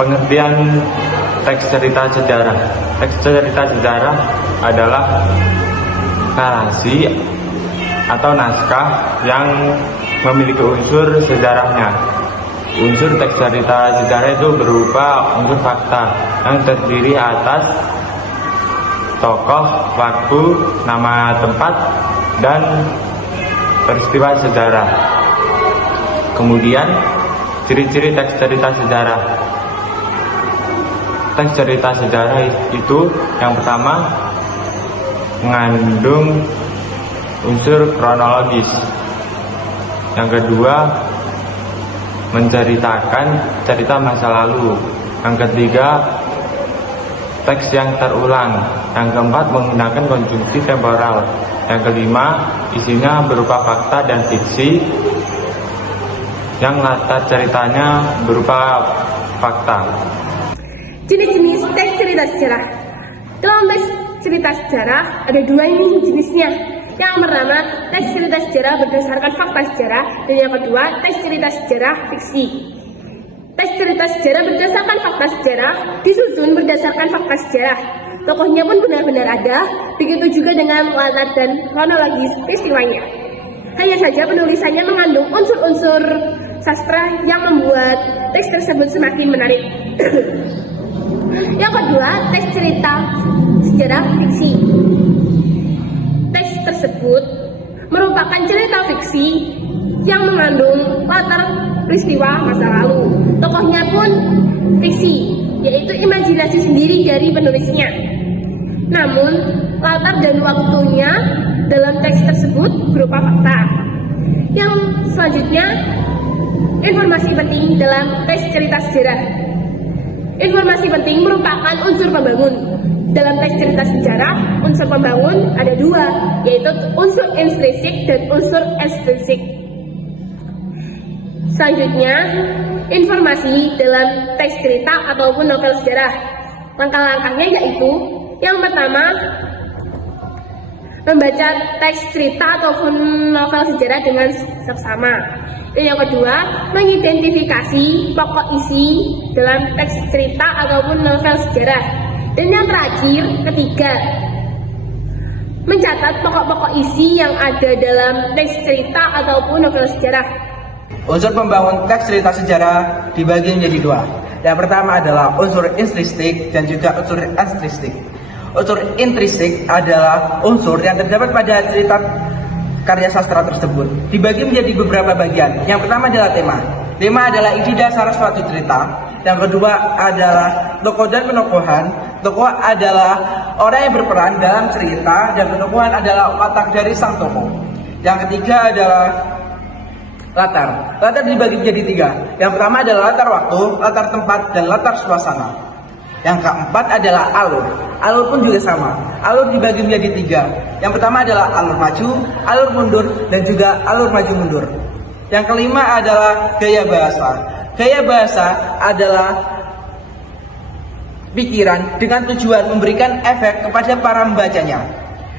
Pengertian teks cerita sejarah. Teks cerita sejarah adalah narasi atau naskah yang memiliki unsur sejarahnya. Unsur teks cerita sejarah itu berupa unsur fakta yang terdiri atas tokoh, waktu, nama tempat, dan peristiwa sejarah. Kemudian, ciri-ciri teks cerita sejarah. Teks cerita sejarah itu yang pertama mengandung unsur kronologis. Yang kedua menceritakan cerita masa lalu. Yang ketiga teks yang terulang. Yang keempat menggunakan konjungsi temporal. Yang kelima isinya berupa fakta dan fiksi. Yang latar ceritanya berupa fakta. Jenis-jenis teks cerita sejarah. Dalam teks cerita sejarah ada dua ini jenisnya. Yang pertama, teks cerita sejarah berdasarkan fakta sejarah, dan yang kedua, teks cerita sejarah fiksi. Teks cerita sejarah berdasarkan fakta sejarah disusun berdasarkan fakta sejarah. Tokohnya pun benar-benar ada, begitu juga dengan latar dan kronologis peristiwanya. Hanya saja penulisannya mengandung unsur-unsur sastra yang membuat teks tersebut semakin menarik. Yang kedua, teks cerita sejarah fiksi. Teks tersebut merupakan cerita fiksi yang mengandung latar peristiwa masa lalu. Tokohnya pun fiksi, yaitu imajinasi sendiri dari penulisnya. Namun, latar dan waktunya dalam teks tersebut berupa fakta. Yang selanjutnya, informasi penting dalam teks cerita sejarah. Informasi penting merupakan unsur pembangun. Dalam teks cerita sejarah, unsur pembangun ada dua, yaitu unsur intrinsik dan unsur ekstrinsik. Selanjutnya, informasi dalam teks cerita ataupun novel sejarah. Langkah-langkahnya yaitu, yang pertama, membaca teks cerita ataupun novel sejarah dengan seksama. Dan yang kedua, mengidentifikasi pokok isi dalam teks cerita ataupun novel sejarah. Dan yang terakhir, ketiga, mencatat pokok-pokok isi yang ada dalam teks cerita ataupun novel sejarah. Unsur pembangun teks cerita sejarah dibagi menjadi dua. Yang pertama adalah unsur intrinsik dan juga unsur ekstrinsik. Unsur intrinsik adalah unsur yang terdapat pada cerita karya sastra tersebut. Dibagi menjadi beberapa bagian. Yang pertama adalah tema. Tema adalah ide dasar suatu cerita. Yang kedua adalah tokoh dan penokohan. Tokoh adalah orang yang berperan dalam cerita, dan penokohan adalah watak dari sang tokoh. Yang ketiga adalah latar. Latar dibagi menjadi tiga. Yang pertama adalah latar waktu, latar tempat, dan latar suasana. Yang keempat adalah alur. Alur pun juga sama. Alur dibagi menjadi tiga. Yang pertama adalah alur maju, alur mundur, dan juga alur maju mundur. Yang kelima adalah gaya bahasa. Gaya bahasa adalah pikiran dengan tujuan memberikan efek kepada para pembacanya.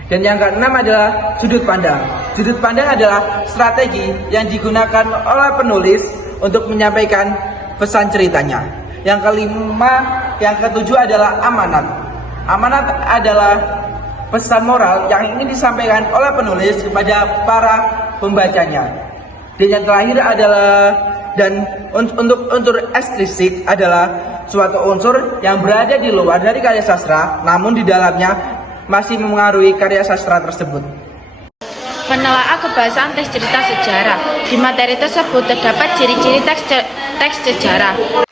Dan yang keenam adalah sudut pandang. Sudut pandang adalah strategi yang digunakan oleh penulis untuk menyampaikan pesan ceritanya. Yang kelima, yang ketujuh adalah amanat. Amanat adalah pesan moral yang ingin disampaikan oleh penulis kepada para pembacanya. Dan yang terakhir adalah, dan untuk unsur ekstrinsik adalah suatu unsur yang berada di luar dari karya sastra, namun di dalamnya masih memengaruhi karya sastra tersebut. Menelaah kebahasaan teks cerita sejarah. Di materi tersebut terdapat ciri-ciri teks sejarah.